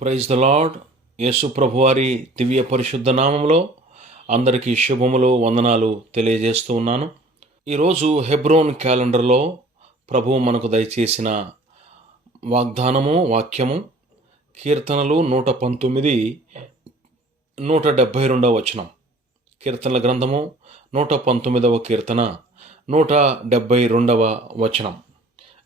Praise the lord. యేసు ప్రభువారి దివ్య పరిశుద్ధ నామంలో అందరికీ శుభములు వందనాలు తెలియజేస్తూ ఉన్నాను. ఈరోజు హెబ్రోన్ క్యాలెండర్లో ప్రభువు మనకు దయచేసిన వాగ్దానము వాక్యము కీర్తనలు నూట పంతొమ్మిది నూట డెబ్భై రెండవ వచనం. కీర్తనల గ్రంథము నూట పంతొమ్మిదవ కీర్తన నూట డెబ్భై రెండవ వచనం.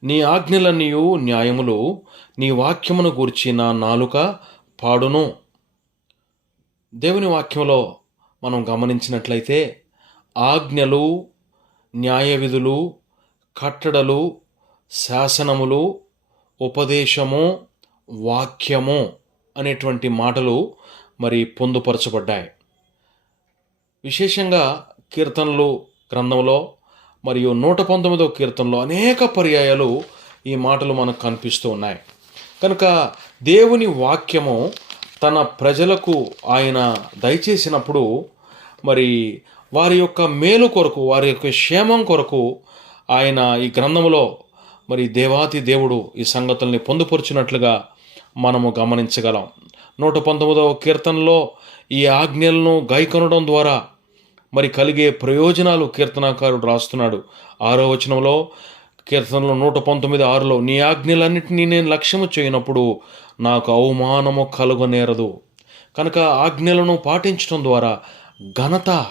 నీ ఆజ్ఞలన్నీయు న్యాయములు నీ వాక్యమును గూర్చి నా నాలుక పాడును. దేవుని వాక్యంలో మనం గమనించినట్లయితే ఆజ్ఞలు న్యాయ విధులు కట్టడలు శాసనములు ఉపదేశము వాక్యము అనేటువంటి మాటలు మరి పొందుపరచబడ్డాయి. విశేషంగా కీర్తనలు గ్రంథంలో మరియు నూట పంతొమ్మిదవ కీర్తనలో అనేక పర్యాయాలు ఈ మాటలు మనకు కనిపిస్తూ ఉన్నాయి. కనుక దేవుని వాక్యము తన ప్రజలకు ఆయన దయచేసినప్పుడు మరి వారి యొక్క మేలు కొరకు వారి యొక్క క్షేమం కొరకు ఆయన ఈ గ్రంథంలో మరి దేవాతి దేవుడు ఈ సంగతుల్ని పొందుపరిచినట్లుగా మనము గమనించగలం. నూట పంతొమ్మిదవ కీర్తనలో ఈ ఆజ్ఞలను గైకొనడం ద్వారా మరి కలిగే ప్రయోజనాలు కీర్తనాకారుడు రాస్తున్నాడు. ఆరో వచనంలో కీర్తనలో నూట పంతొమ్మిది ఆరులో నీ ఆజ్ఞలన్నింటినీ నేను లక్ష్యము చేయనప్పుడు నాకు అవమానము కలుగనేరదు. కనుక ఆజ్ఞలను పాటించడం ద్వారా ఘనత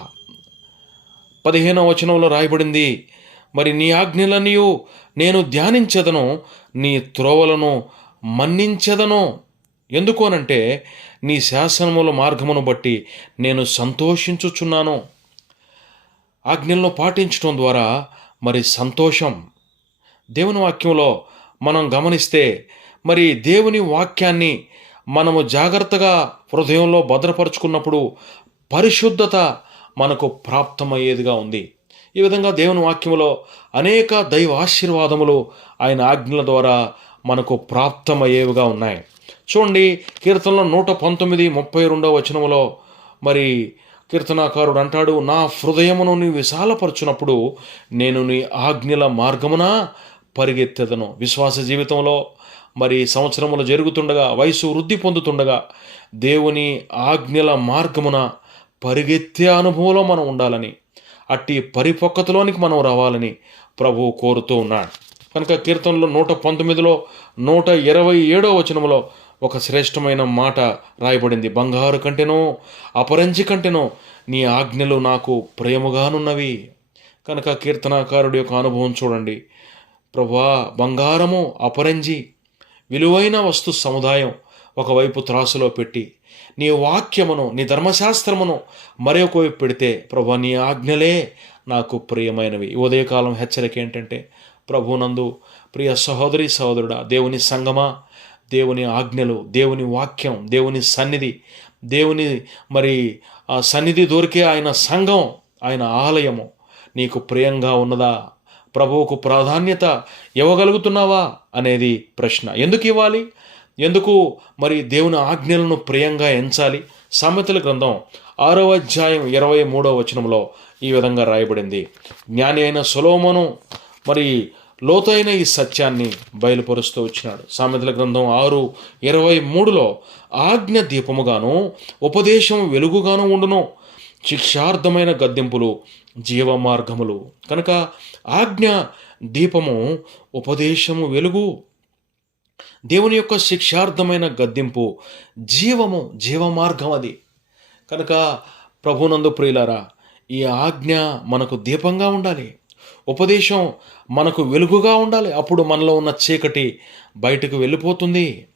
పదిహేనవ వచనంలో రాయబడింది. మరి నీ ఆజ్ఞలనియు నేను ధ్యానించదను నీ త్రోవలను మన్నించదను. ఎందుకు అనంటే నీ శాసనముల మార్గమును బట్టి నేను సంతోషించుచున్నాను. ఆజ్ఞలను పాటించడం ద్వారా మరి సంతోషం. దేవుని వాక్యంలో మనం గమనిస్తే మరి దేవుని వాక్యాన్ని మనము జాగ్రత్తగా హృదయంలో భద్రపరుచుకున్నప్పుడు పరిశుద్ధత మనకు ప్రాప్తమయ్యేదిగా ఉంది. ఈ విధంగా దేవుని వాక్యంలో అనేక దైవ ఆశీర్వాదములు ఆయన ఆజ్ఞల ద్వారా మనకు ప్రాప్తమయ్యేవిగా ఉన్నాయి. చూడండి కీర్తనలో నూట పంతొమ్మిది ముప్పై రెండవ వచనములో మరి కీర్తనాకారుడు అంటాడు నా హృదయమును నీ విశాలపరచునప్పుడు నేను నీ ఆజ్ఞల మార్గమున పరిగెత్తెదను. విశ్వాస జీవితంలో మరి సంవత్సరములు జరుగుతుండగా వయసు వృద్ధి పొందుతుండగా దేవుని ఆజ్ఞల మార్గమున పరిగెత్తే అనుభవంలో మనం ఉండాలని అట్టి పరిపక్వతలోనికి మనం రావాలని ప్రభువు కోరుతూ ఉన్నాడు. కనుక కీర్తనలో నూట పంతొమ్మిదిలో నూట ఇరవై ఏడో వచనములో ఒక శ్రేష్టమైన మాట రాయబడింది. బంగారు కంటేనో అపరంజి కంటేనో నీ ఆజ్ఞలు నాకు ప్రేమగానున్నవి. కనుక కీర్తనాకారుడి యొక్క అనుభవం చూడండి. ప్రభా బంగారము అపరంజి విలువైన వస్తు సముదాయం ఒకవైపు త్రాసులో పెట్టి నీ వాక్యమును నీ ధర్మశాస్త్రమును మరొక వైపు పెడితే ప్రభు నీ ఆజ్ఞలే నాకు ప్రియమైనవి. ఉదయకాలం హెచ్చరిక ఏంటంటే ప్రభునందు ప్రియ సహోదరి సహోదరుడా దేవుని సంగమా దేవుని ఆజ్ఞలు దేవుని వాక్యం దేవుని సన్నిధి దేవుని మరి ఆ సన్నిధి దొరికే ఆయన సంఘం ఆయన ఆలయము. నీకు ప్రియంగా ఉన్నదా? ప్రభువుకు ప్రాధాన్యత ఇవ్వగలుగుతున్నావా? అనేది ప్రశ్న. ఎందుకు ఇవ్వాలి? ఎందుకు మరి దేవుని ఆజ్ఞలను ప్రియంగా ఎంచాలి? సామెతల గ్రంథం ఆరో అధ్యాయం ఇరవై మూడవ వచనంలో ఈ విధంగా రాయబడింది. జ్ఞాని అయిన సులోమను మరి లోతైన ఈ సత్యాన్ని బయలుపరుస్తూ వచ్చినాడు. సామెతల గ్రంథం ఆరు ఇరవై మూడులో ఆజ్ఞ దీపముగాను ఉపదేశం వెలుగుగాను ఉండును. శిక్షార్థమైన గద్దెంపులు జీవ మార్గములు కనుక ఆజ్ఞ దీపము ఉపదేశము వెలుగు. దేవుని యొక్క శిక్షార్థమైన గద్దింపు జీవము జీవ మార్గం అది. కనుక ప్రభునందు ప్రియులారా ఈ ఆజ్ఞ మనకు దీపంగా ఉండాలి. ఉపదేశం మనకు వెలుగుగా ఉండాలి. అప్పుడు మనలో ఉన్న చీకటి బయటకు వెళ్ళిపోతుంది.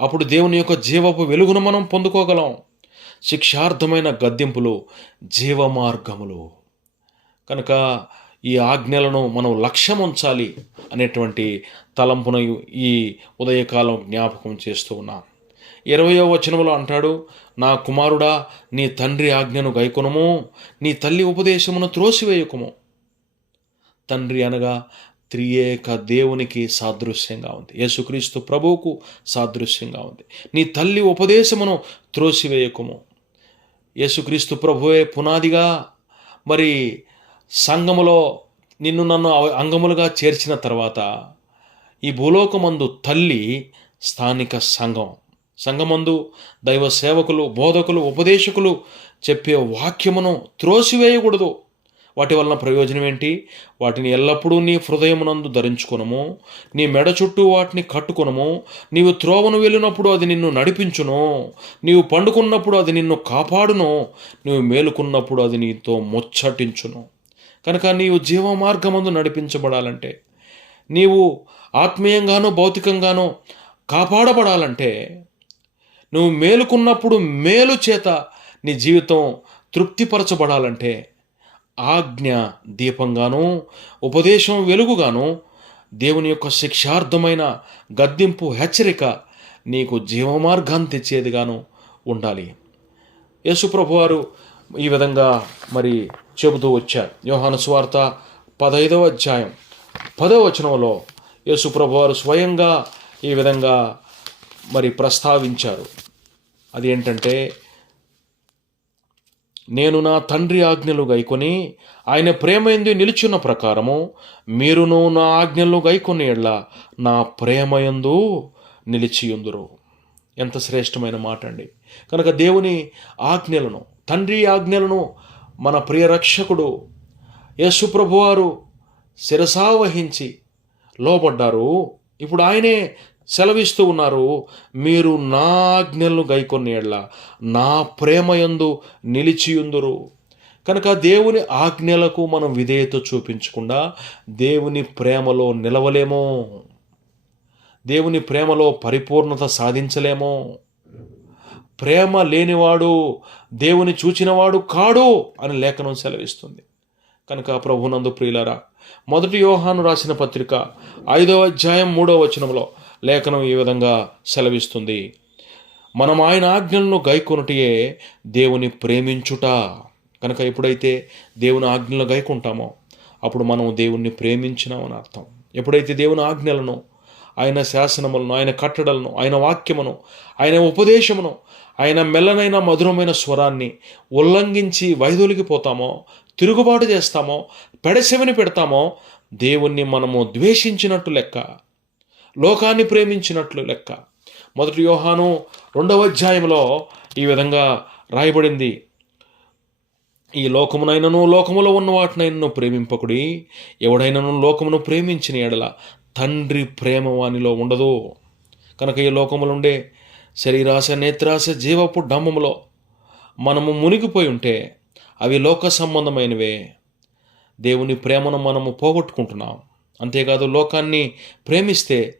అప్పుడు దేవుని యొక్క జీవపు వెలుగును మనం పొందుకోగలం. శిక్షార్థమైన గద్దింపులు జీవ మార్గములు కనుక ఈ ఆజ్ఞలను మనం లక్ష్యం ఉంచాలి అనేటువంటి తలంపున ఈ ఉదయకాలం జ్ఞాపకం చేస్తూ ఉన్నాం. ఇరవయో వచనంలో అంటాడు నా కుమారుడా నీ తండ్రి ఆజ్ఞను గైకొనము నీ తల్లి ఉపదేశమును త్రోసివేయకుము. తండ్రి అనగా త్రియేక దేవునికి సాదృశ్యంగా ఉంది. యేసుక్రీస్తు ప్రభువుకు సాదృశ్యంగా ఉంది. నీ తల్లి ఉపదేశమును త్రోసివేయకుము. యేసుక్రీస్తు ప్రభువే పునాదిగా మరి సంఘములో నిన్ను నన్ను అంగములుగా చేర్చిన తర్వాత ఈ భూలోకమందు తల్లి స్థానిక సంఘం. సంఘమందు దైవ సేవకులు బోధకులు ఉపదేశకులు చెప్పే వాక్యమును త్రోసివేయకూడదు. వాటి వలన ప్రయోజనం ఏంటి? వాటిని ఎల్లప్పుడూ నీ హృదయమునందు ధరించుకునము. నీ మెడ చుట్టూ వాటిని కట్టుకునము. నీవు త్రోవను వెళ్ళినప్పుడు అది నిన్ను నడిపించును. నీవు పండుకున్నప్పుడు అది నిన్ను కాపాడును. నీవు మేలుకున్నప్పుడు అది నీతో ముచ్చటించును. కనుక నీవు జీవ మార్గమందు నడిపించబడాలంటే నీవు ఆత్మీయంగానో భౌతికంగానో కాపాడబడాలంటే నువ్వు మేలుకున్నప్పుడు మేలు చేత నీ జీవితం తృప్తిపరచబడాలంటే ఆజ్ఞ దీపంగాను ఉపదేశం వెలుగుగాను దేవుని యొక్క శిక్షార్థమైన గద్దింపు హెచ్చరిక నీకు జీవమార్గాన్ని తెచ్చేదిగాను ఉండాలి. యేసుప్రభు వారు ఈ విధంగా మరి చెబుతూ వచ్చారు. యోహాను స్వార్త పదైదవ అధ్యాయం పదవ వచనంలో యేసుప్రభు వారు స్వయంగా ఈ విధంగా మరి ప్రస్తావించారు. అది ఏంటంటే నేను నా తండ్రి ఆజ్ఞలు గైకొని ఆయన ప్రేమయందు నిలిచిన ప్రకారము మీరును నా ఆజ్ఞలు గైకొని ఎడ్ల నా ప్రేమయందు నిలిచియుందురు. ఎంత శ్రేష్టమైన మాట అండి కనుక దేవుని ఆజ్ఞలను తండ్రి ఆజ్ఞలను మన ప్రియ రక్షకుడు యేసుప్రభువారు శిరసావహించి లోబడ్డారు. ఇప్పుడు ఆయనే సెలవిస్తూ ఉన్నారు మీరు నా ఆజ్ఞలను గైకొని ఎడ్ల నా ప్రేమయందు నిలిచియుందురు. కనుక దేవుని ఆజ్ఞలకు మనం విధేయత చూపించకుండా దేవుని ప్రేమలో నిలవలేమో దేవుని ప్రేమలో పరిపూర్ణత సాధించలేమో. ప్రేమ లేనివాడు దేవుని చూచినవాడు కాడు అని లేఖనం సెలవిస్తుంది. కనుక ప్రభునందు ప్రియులరా మొదటి యోహాను రాసిన పత్రిక ఐదవ అధ్యాయం మూడవ వచనంలో లేఖనం ఈ విధంగా సెలవిస్తుంది. మనం ఆయన ఆజ్ఞలను గైకొనటియే దేవుని ప్రేమించుట. కనుక ఎప్పుడైతే దేవుని ఆజ్ఞలను గైకుంటామో అప్పుడు మనం దేవుణ్ణి ప్రేమించినామని అర్థం. ఎప్పుడైతే దేవుని ఆజ్ఞలను ఆయన శాసనములను ఆయన కట్టడలను ఆయన వాక్యమును ఆయన ఉపదేశమును ఆయన మెల్లనైన మధురమైన స్వరాన్ని ఉల్లంఘించి వైదొలిగిపోతామో తిరుగుబాటు చేస్తామో పెడసెవని పెడతామో దేవుణ్ణి మనము ద్వేషించినట్టు లెక్క లోకాన్ని ప్రేమించినట్లు లెక్క. మొదటి యోహాను రెండవ అధ్యాయంలో ఈ విధంగా రాయబడింది. ఈ లోకమునైనను లోకములో ఉన్న వాటినైనను ప్రేమింపకుడి ఎవడైనను లోకమును ప్రేమించిన ఎడల తండ్రి ప్రేమ వానిలో ఉండదు. కనుక ఈ లోకములు ఉండే శరీరాశ నేత్రాశ జీవపు డంబములో మనము మునిగిపోయి ఉంటే అవి లోక సంబంధమైనవే. దేవుని ప్రేమను మనము పోగొట్టుకుంటున్నాం. అంతేకాదు లోకాన్ని ప్రేమిస్తే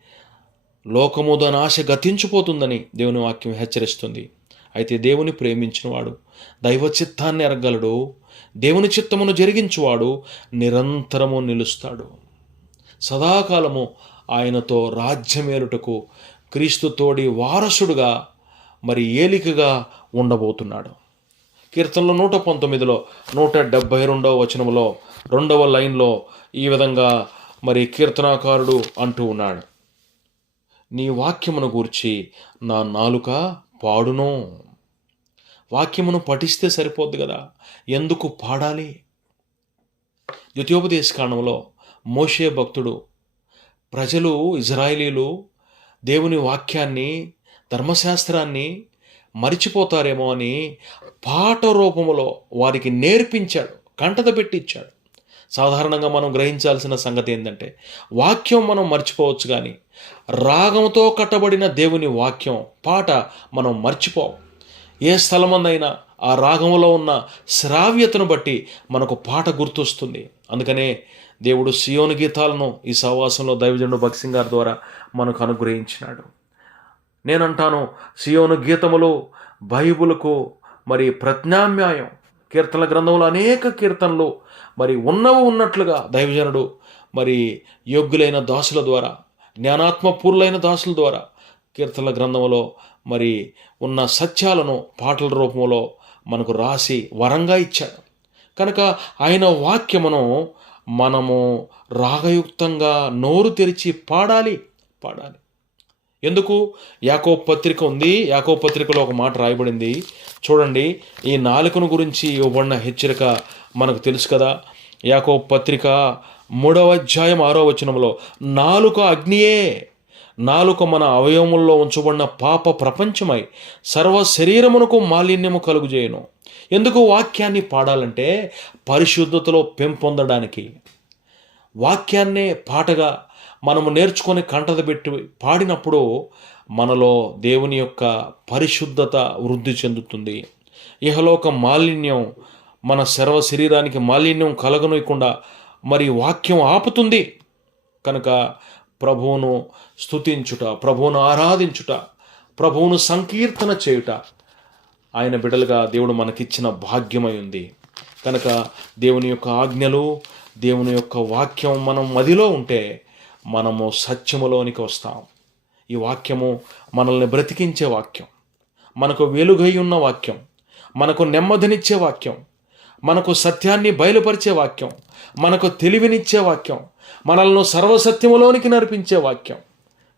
లోకము దాని ఆశ గతించిపోతుందని దేవుని వాక్యం హెచ్చరిస్తుంది. అయితే దేవుని ప్రేమించినవాడు దైవ చిత్తాన్ని ఎరగలడు. దేవుని చిత్తమును జరిగించువాడు నిరంతరము నిలుస్తాడు. సదాకాలము ఆయనతో రాజ్యమేలుటకు క్రీస్తుతోడి వారసుడుగా మరి ఏలికగా ఉండబోతున్నాడు. కీర్తనలో నూట పంతొమ్మిదిలో నూట డెబ్భై రెండవ వచనంలో రెండవ లైన్లో ఈ విధంగా మరి కీర్తనాకారుడు అంటూ ఉన్నాడు. నీ వాక్యమును గూర్చి నా నాలుక పాడును. వాక్యమును పఠిస్తే సరిపోద్ది కదా ఎందుకు పాడాలి? ద్వితీయోపదేశ కాండంలో మోషే భక్తుడు ప్రజలు ఇజ్రాయిలీలు దేవుని వాక్యాన్ని ధర్మశాస్త్రాన్ని మరిచిపోతారేమో అని పాట రూపంలో వారికి నేర్పించాడు కంటత పెట్టించాడు సాధారణంగా మనం గ్రహించాల్సిన సంగతి ఏంటంటే వాక్యం మనం మర్చిపోవచ్చు కానీ రాగంతో కట్టబడిన దేవుని వాక్యం పాట మనం మర్చిపోం. ఏ స్థలమందైనా ఆ రాగంలో ఉన్న శ్రావ్యతను బట్టి మనకు పాట గుర్తొస్తుంది. అందుకనే దేవుడు సియోని గీతాలను ఈ సహవాసంలో దైవజనుడు భక్సింగ్ గారి ద్వారా మనకు అనుగ్రహించినాడు. నేనంటాను సియోను గీతములు బైబుల్కు మరి ప్రజ్ఞామ్యాయం కీర్తన గ్రంథంలో అనేక కీర్తనలు మరి ఉన్నవు ఉన్నట్లుగా దైవజనుడు మరి యోగ్యులైన దాసుల ద్వారా జ్ఞానాత్మపూర్లైన దాసుల ద్వారా కీర్తన గ్రంథంలో మరి ఉన్న సత్యాలను పాటల రూపంలో మనకు రాసి వరంగా ఇచ్చాడు. కనుక ఆయన వాక్యమును మనము రాగయుక్తంగా నోరు తెరిచి పాడాలి పాడాలి. ఎందుకు? యాకో పత్రిక ఉంది. యాకో పత్రికలో ఒక మాట రాయబడింది. చూడండి ఈ నాలుకను గురించి ఇవ్వబడిన హెచ్చరిక మనకు తెలుసు కదా. యాకో పత్రిక మూడవ అధ్యాయం ఆరో వచనంలో నాలుక అగ్నియే నాలుక మన అవయవముల్లో ఉంచబడిన పాప ప్రపంచమై సర్వ శరీరమునకు మాలిన్యము కలుగుజేయను. ఎందుకు వాక్యాన్ని పాడాలంటే పరిశుద్ధతలో పెంపొందడానికి. వాక్యాన్నే పాటగా మనము నేర్చుకొని కంటది పెట్టి పాడినప్పుడు మనలో దేవుని యొక్క పరిశుద్ధత వృద్ధి చెందుతుంది. ఇహలోక మాలిన్యం మన సర్వ శరీరానికి మాలిన్యం కలగనీయకుండా మరి వాక్యం ఆపుతుంది. కనుక ప్రభువును స్తుతించుట ప్రభువును ఆరాధించుట ప్రభువును సంకీర్తన చేయుట ఆయన బిడలుగా దేవుడు మనకిచ్చిన భాగ్యమై ఉంది. కనుక దేవుని యొక్క ఆజ్ఞలు దేవుని యొక్క వాక్యం మనం మదిలో ఉంటే మనము సత్యములోనికి వస్తాం. ఈ వాక్యము మనల్ని బ్రతికించే వాక్యం. మనకు వెలుగై ఉన్న వాక్యం. మనకు నెమ్మదినిచ్చే వాక్యం. మనకు సత్యాన్ని బయలుపరిచే వాక్యం. మనకు తెలివినిచ్చే వాక్యం. మనల్ని సర్వసత్యములోనికి నడిపించే వాక్యం.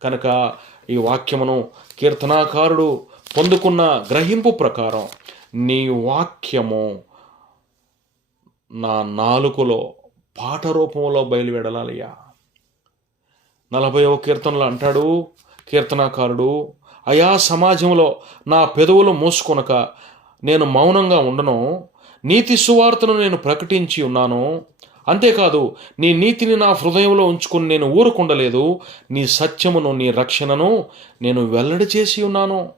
కనుక ఈ వాక్యమును కీర్తనాకారుడు పొందుకున్న గ్రహింపు ప్రకారం నీ వాక్యము నా నాలుకలో పాట రూపంలో బయలువెడలాలయ్యా. నలభైవ కీర్తనలు అంటాడు కీర్తనాకారుడు అయా సమాజంలో నా పెదవులు మూసుకొనక నేను మౌనంగా ఉండను. నీతి సువార్తను నేను ప్రకటించి ఉన్నాను. అంతేకాదు నీ నీతిని నా హృదయంలో ఉంచుకుని నేను ఊరుకుండలేదు. నీ సత్యమును నీ రక్షణను నేను వెల్లడి చేసి ఉన్నాను.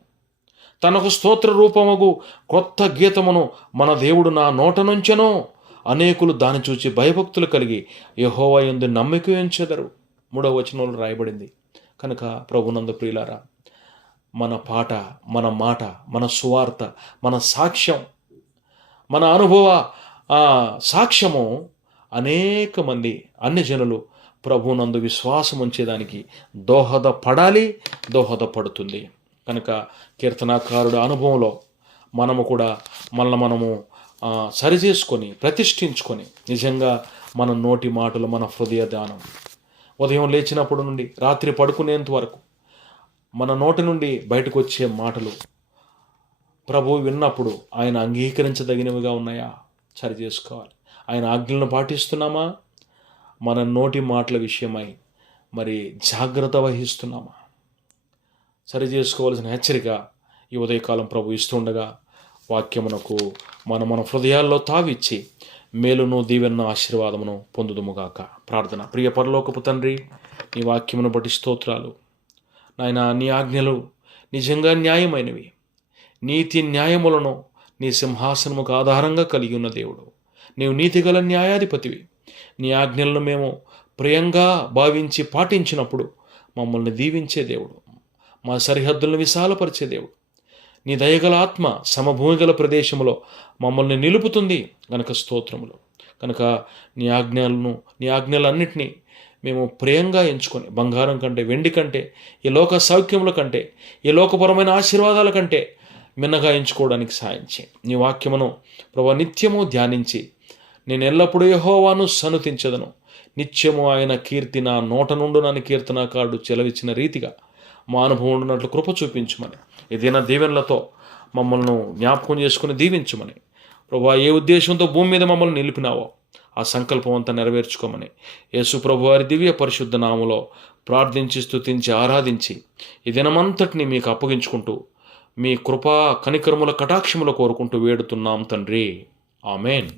తనకు స్తోత్ర రూపముగు కొత్త గీతమును మన దేవుడు నా నోట నుంచెను. అనేకులు దాని చూచి భయభక్తులు కలిగి యహోవా ఎందు నమ్మిక ఉంచెదరు మూడవ వచనంలో రాయబడింది. కనుక ప్రభునందు ప్రియులారా మన పాట మన మాట మన సువార్త మన సాక్ష్యం మన అనుభవ సాక్ష్యము అనేక మంది అన్ని జనులు ప్రభునందు విశ్వాసం ఉంచేదానికి దోహదపడాలి దోహదపడుతుంది. కనుక కీర్తనాకారుడు అనుభవంలో మనము కూడా మనల్ని మనము సరిచేసుకొని ప్రతిష్ఠించుకొని నిజంగా మన నోటి మాటలు మన హృదయ దానం ఉదయం లేచినప్పుడు నుండి రాత్రి పడుకునేంత వరకు మన నోటి నుండి బయటకు వచ్చే మాటలు ప్రభు విన్నప్పుడు ఆయన అంగీకరించదగినవిగా ఉన్నాయా? సరి చేసుకోవాలి. ఆయన ఆజ్ఞలను పాటిస్తున్నామా? మన నోటి మాటల విషయమై మరి జాగ్రత్త వహిస్తున్నామా? సరి చేసుకోవాల్సిన హెచ్చరిక ఈ ఉదయకాలం ప్రభు ఇస్తుండగా వాక్యమునకు మన మన హృదయాల్లో తావిచ్చి మేలును దీవెన్న ఆశీర్వాదమును పొందుదుముగాక. ప్రార్థన. ప్రియ పరలోకపు తండ్రి నీ వాక్యమును బట్టి స్తోత్రాలు. నాయన నీ ఆజ్ఞలు నిజంగా న్యాయమైనవి. నీతి న్యాయములను నీ సింహాసనముకు ఆధారంగా కలిగి ఉన్న దేవుడు. నీవు నీతిగల న్యాయాధిపతివి. నీ ఆజ్ఞలను మేము ప్రియంగా భావించి పాటించినప్పుడు మమ్మల్ని దీవించే దేవుడు. మా సరిహద్దులను విశాలపరిచే దేవుడు. నీ దయగల ఆత్మ సమభూమి గల ప్రదేశంలో మమ్మల్ని నిలుపుతుంది గనక స్తోత్రములు. కనుక నీ ఆజ్ఞలను నీ ఆజ్ఞలన్నింటినీ మేము ప్రియంగా ఎంచుకొని బంగారం కంటే వెండి కంటే ఈ లోక సౌఖ్యముల కంటే ఈ లోకపరమైన ఆశీర్వాదాల కంటే మిన్నగా ఎంచుకోవడానికి సాయం నీ వాక్యమును ప్రభు నిత్యము ధ్యానించి నేను ఎల్లప్పుడూ యహోవాను సనుతించదను. నిత్యము ఆయన కీర్తి నా నోట నుండు నన్ను కీర్తనాకారుడు చెలవిచ్చిన రీతిగా మా అనుభవం ఉన్నట్లు కృప చూపించమని. ఏదైనా దీవెనలతో మమ్మల్ని జ్ఞాపకం చేసుకుని దీవించమని. ప్రభు ఏ ఉద్దేశంతో భూమి మీద మమ్మల్ని నిలిపినావో ఆ సంకల్పం అంతా నెరవేర్చుకోమని. యేసు ప్రభు వారి దివ్య పరిశుద్ధ నామలో ప్రార్థించి స్థుతించి ఆరాధించి ఈ దినమంతటిని మీకు అప్పగించుకుంటూ మీ కృపా కనికరముల కటాక్షములు కోరుకుంటూ వేడుతున్నాం తండ్రి. ఆమెన్.